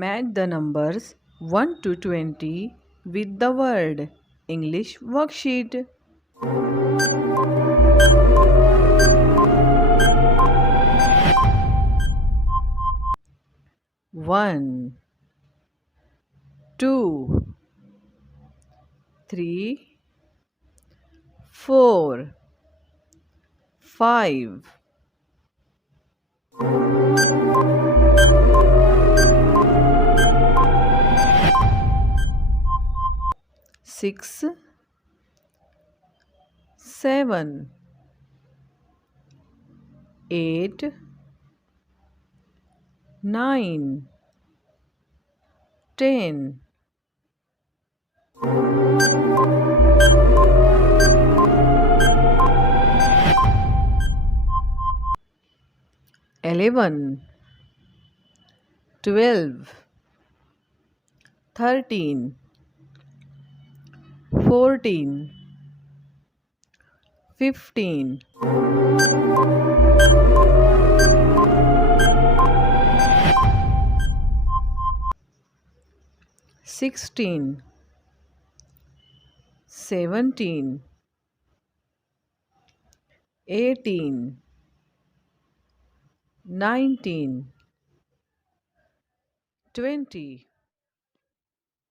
Match the numbers 1 to 20 with the word English worksheet. 1, 2, 3, 4, 5, 6, 7, 8, 9, 10, 11, 12, 13, 14, 15, 16, 17, 18, 19, 20.